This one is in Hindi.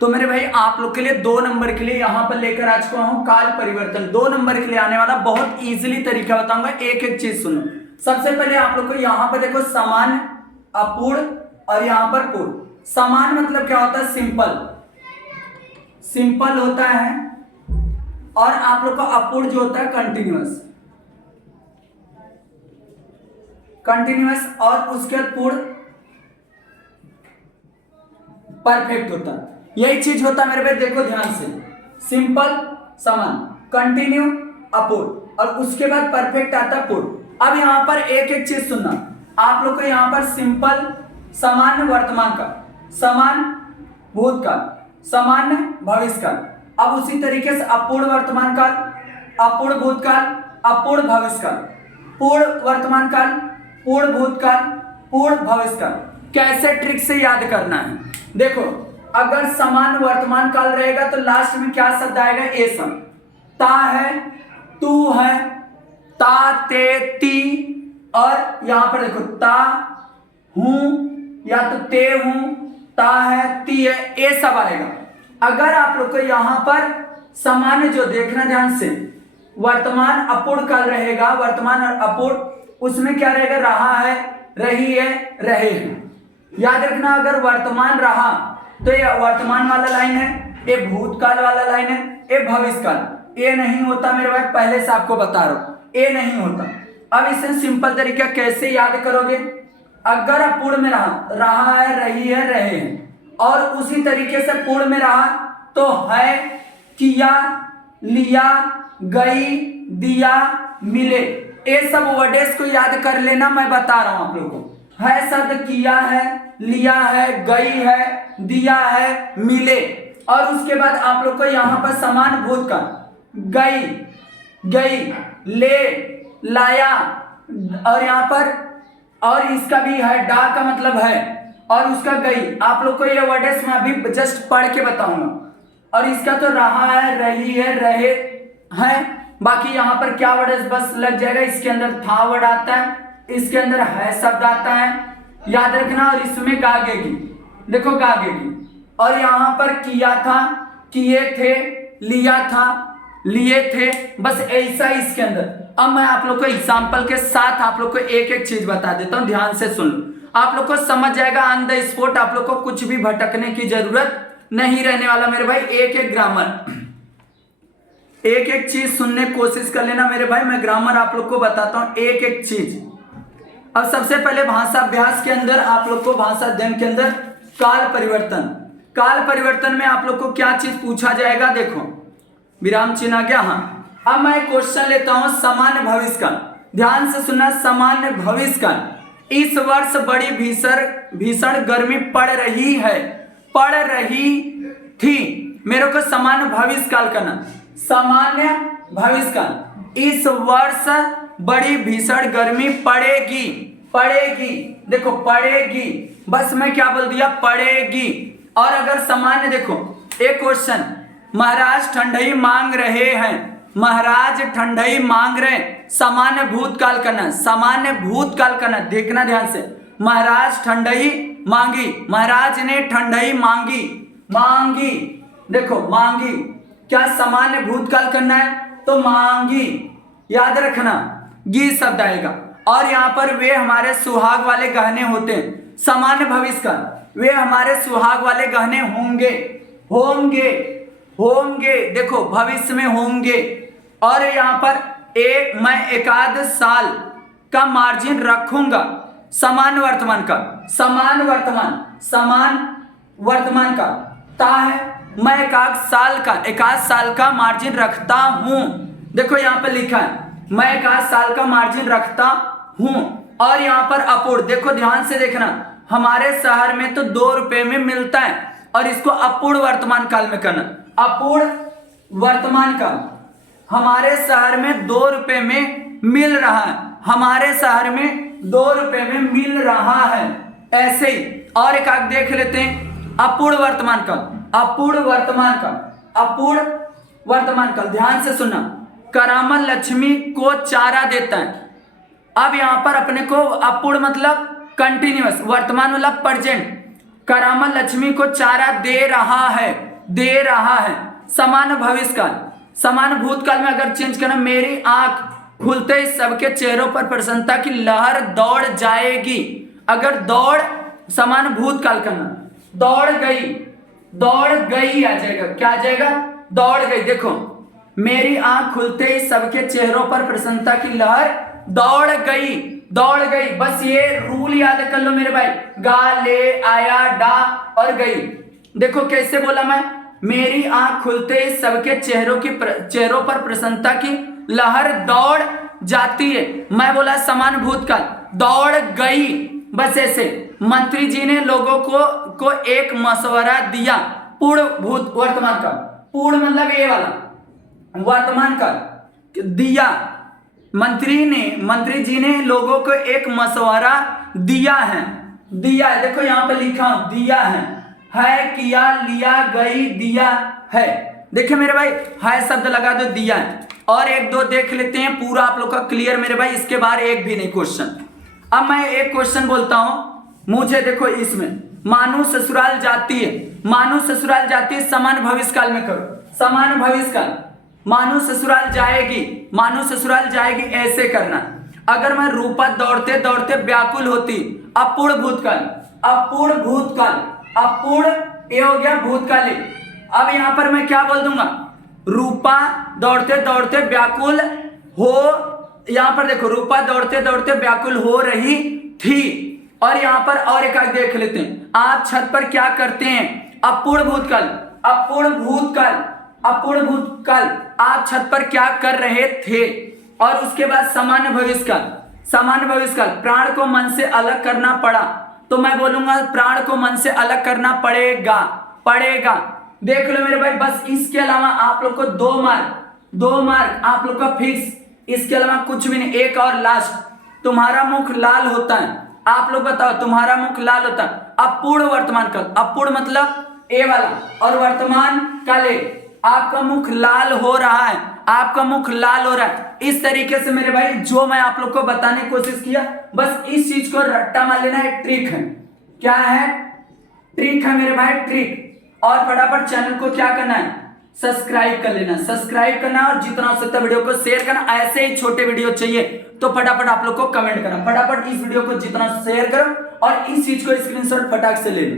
तो मेरे भाई आप लोग के लिए 2 नंबर के लिए यहां पर लेकर आ चुका हूं काल परिवर्तन। 2 नंबर के लिए आने वाला बहुत इजीली तरीका बताऊंगा, एक एक चीज सुनो। सबसे पहले आप लोग को यहां पर देखो समान, अपूर्ण और यहां पर पूर्ण। समान मतलब क्या होता है? सिंपल, सिंपल होता है। और आप लोग का अपूर्ण जो होता है कंटिन्यूअस, कंटिन्यूअस। और उसके बाद पूर्ण परफेक्ट होता है। यही चीज होता है मेरे भाई, देखो ध्यान से। सिंपल समान, कंटिन्यू अपूर्ण और उसके बाद परफेक्ट आता पूर्ण। अब यहां पर एक एक चीज सुनना। आप लोग को यहां पर सिंपल सामान्य वर्तमान काल, समान भूतकाल, सामान्य भविष्यकाल। अब उसी तरीके से अपूर्ण वर्तमान काल, अपूर्ण भूतकाल, अपूर्ण भविष्यकाल, पूर्ण वर्तमान काल, पूर्ण भूतकाल, पूर्ण भविष्यकाल। कैसे ट्रिक से याद करना है? देखो, अगर समान वर्तमान काल रहेगा तो लास्ट में क्या शब्द आएगा? ए शब्द। ता है, तू है, ता, ते, ती। और यहां पर देखो ता, हूं या तो ते हूं, ता है, ती है, ये सब आएगा। अगर आप लोग को यहां पर सामान्य जो देखना ध्यान से, वर्तमान अपूर्ण काल रहेगा, वर्तमान और अपूर्ण, उसमें क्या रहेगा? रहा है, रही है, रहे हैं। याद रखना, अगर वर्तमान रहा तो ये वर्तमान वाला लाइन है, ये भूतकाल वाला लाइन है, ये भविष्यकाल। ये नहीं होता मेरे भाई, पहले से आपको बता रहा हूं, ये नहीं होता। अब इसे सिंपल तरीका कैसे याद करोगे? अगर अपूर्ण में रहा है, रही है, रहे हैं, और उसी तरीके से पूर्ण में रहा तो है, किया, लिया, गई, दिया, मिले। ये सब वर्ड्स को याद कर लेना, मैं बता रहा हूं आप लोगों को। है शब्द किया है, लिया है, गई है, दिया है, मिले। और उसके बाद आप लोग को यहां पर समान भूतकाल, गई, गई, ले, लाया, और यहां पर और इसका भी है, डा का मतलब है, और उसका गई। आप लोग को ये वर्ड्स मैं अभी जस्ट पढ़ के बताऊंगा। और इसका तो रहा है, रही है, रहे हैं। बाकी यहां पर क्या वर्ड बस लग जाएगा, इसके अंदर था वर्ड आता है, इसके अंदर है शब्द आता है, याद रखना। और इसमें गागेगी, देखो गागेगी। और यहां पर किया था, किए थे, लिया था, लिए थे, बस ऐसा इसके अंदर। अब मैं आप लोग को एग्जांपल के साथ आप लोग को एक एक चीज बता देता हूं, ध्यान से सुन लो। आप लोग को समझ जाएगा ऑन द स्पॉट, आप लोग को कुछ भी भटकने की जरूरत नहीं रहने वाला मेरे भाई। एक एक ग्रामर, एक एक चीज सुनने की कोशिश कर लेना मेरे भाई। मैं ग्रामर आप लोग को बताता हूं एक एक चीज। अब सबसे पहले भाषा अभ्यास के अंदर आप लोग को, भाषा अध्ययन के अंदर काल परिवर्तन, काल परिवर्तन में आप लोग को क्या चीज पूछा जाएगा? देखो विराम चिन्ह आ गया। हाँ, अब मैं क्वेश्चन लेता हूं सामान्य भविष्यकाल। ध्यान से सुनना, सामान्य भविष्यकाल। इस वर्ष बड़ी भीषण गर्मी पड़ रही है, पड़ रही थी। मेरे को सामान्य भविष्यकाल करना, सामान्य भविष्यकाल। इस वर्ष बड़ी भीषण गर्मी पड़ेगी, पड़ेगी, देखो पड़ेगी, बस मैं क्या बोल दिया? पड़ेगी। और अगर सामान्य देखो, एक क्वेश्चन, महाराज ठंडई मांग रहे हैं, महाराज ठंडई मांग रहे, सामान्य भूतकाल करना, सामान्य भूतकाल करना, देखना ध्यान से। महाराज ठंडई मांगी, महाराज ने ठंडई मांगी, मांगी, देखो मांगी, क्या सामान्य भूतकाल करना है? तो मांगी, याद रखना, गी शब्द आएगा। और यहां पर वे हमारे सुहाग वाले गहने होते हैं, सामान्य भविष्यकाल। वे हमारे सुहाग वाले गहने होंगे, होंगे, होंगे, देखो भविष्य में होंगे। और यहां पर मैं एकाध साल का मार्जिन रखूंगा, समान वर्तमान का, समान वर्तमान, समान वर्तमान का। ता है, मैं एकाध साल का मार्जिन रखता हूं। देखो यहां पर लिखा है, मैं एकाध साल का मार्जिन रखता हूं। और यहां पर अपूर्ण, देखो ध्यान से देखना, हमारे शहर में तो 2 रुपए में मिलता है, और इसको अपूर्ण वर्तमान काल में करना, अपूर्ण वर्तमान काल। हमारे शहर में 2 रुपए में मिल रहा है, हमारे शहर में 2 रुपए में मिल रहा है, ऐसे ही। और एक आग देख लेते हैं, अपूर्ण वर्तमान काल, अपूर्ण वर्तमान काल, अपूर्ण वर्तमान काल। ध्यान से सुनना, करामल लक्ष्मी को चारा देता है। अब यहां पर अपने को अपूर्ण मतलब कंटिन्यूअस, वर्तमान मतलब प्रेजेंट, करामा लक्ष्मी को चारा दे रहा है, दे रहा है। समान भविष्यकाल, समान भूतकाल में अगर चेंज करना, मेरी आंख खुलते ही सबके चेहरों पर प्रसन्नता की लहर दौड़ जाएगी। अगर दौड़ समान भूतकाल करना, दौड़ गई, दौड़ गई आ जाएगा, क्या आ जाएगा, दौड़ गई। देखो मेरी आंख खुलते ही सबके चेहरों पर प्रसन्नता की लहर दौड़ गई, दौड़ गई। बस ये रूल याद कर लो मेरे भाई, गा, ले, आया, डा और गई। देखो कैसे बोला मैं, मेरी आंख खुलते ही सबके चेहरों पर प्रसन्नता की लहर दौड़ जाती है। मैं बोला समान भूतकाल, दौड़ गई, बस ऐसे। मंत्री जी ने लोगों को एक मशवरा दिया, पूर्ण भूत वर्तमान काल, पूर्ण मतलब ये वाला वर्तमान काल दिया। मंत्री जी ने लोगों को एक मशवरा दिया है, दिया है। देखो यहां पर लिखा दिया है, किया, लिया, गई, दिया है। देखिए मेरे भाई, है शब्द लगा दो, दिया है। और एक दो देख लेते हैं, पूरा आप लोग का क्लियर मेरे भाई, इसके बाहर एक भी नहीं क्वेश्चन। अब मैं एक क्वेश्चन बोलता हूं, मुझे देखो इसमें मानो ससुराल जाती है, मानो ससुराल जाती है, समान भविष्यकाल में करो, समान भविष्यकाल। मानो ससुराल जाएगी, मानो ससुराल जाएगी, ऐसे करना। अगर मैं रूपा दौड़ते दौड़ते व्याकुल होती, अपूर्ण भूतकाल, अपूर्ण भूतकाल, अपूर्ण ये हो गया भूतकाली। अब यहां पर मैं क्या बोल दूंगा, रूपा दौड़ते दौड़ते व्याकुल हो, यहां पर देखो रूपा दौड़ते दौड़ते व्याकुल हो रही थी। और यहां पर और एक देख लेते हैं, आप छत पर क्या करते हैं, अपूर्ण भूतकाल, अपूर्ण भूतकाल, अपूर्ण भूतकाल, आप छत पर क्या कर रहे थे। और उसके बाद सामान्य भविष्यकाल, सामान्य भविष्यकाल, प्राण को मन से अलग करना पड़ा, तो मैं बोलूंगा प्राण को मन से अलग करना पड़ेगा, पड़ेगा। देख लो मेरे भाई, बस इसके अलावा आप लोग को 2 मार्क आप लोग का फिक्स, इसके अलावा कुछ भी नहीं। एक और लास्ट, तुम्हारा मुख लाल होता है, आप लोग बताओ, तुम्हारा मुख लाल होता है, अपूर्ण वर्तमान काल, अपूर्ण मतलब ए वाला, और वर्तमान काले, आपका मुख लाल हो रहा है, आपका मुख लाल हो रहा है। इस तरीके से मेरे भाई जो मैं आप लोग को बताने की कोशिश किया, बस इस चीज को रट्टा मार लेना, एक ट्रिक है। क्या है, ट्रिक है मेरे भाई, ट्रिक। और फटाफट चैनल को क्या करना है, सब्सक्राइब कर लेना, सब्सक्राइब करना, और जितना हो सकता है वीडियो को शेयर करना। ऐसे ही छोटे वीडियो चाहिए तो फटाफट आप लोग को कमेंट करना, फटाफट इस वीडियो को जितना शेयर करो, और इस चीज को स्क्रीनशॉट फटाक से ले लो।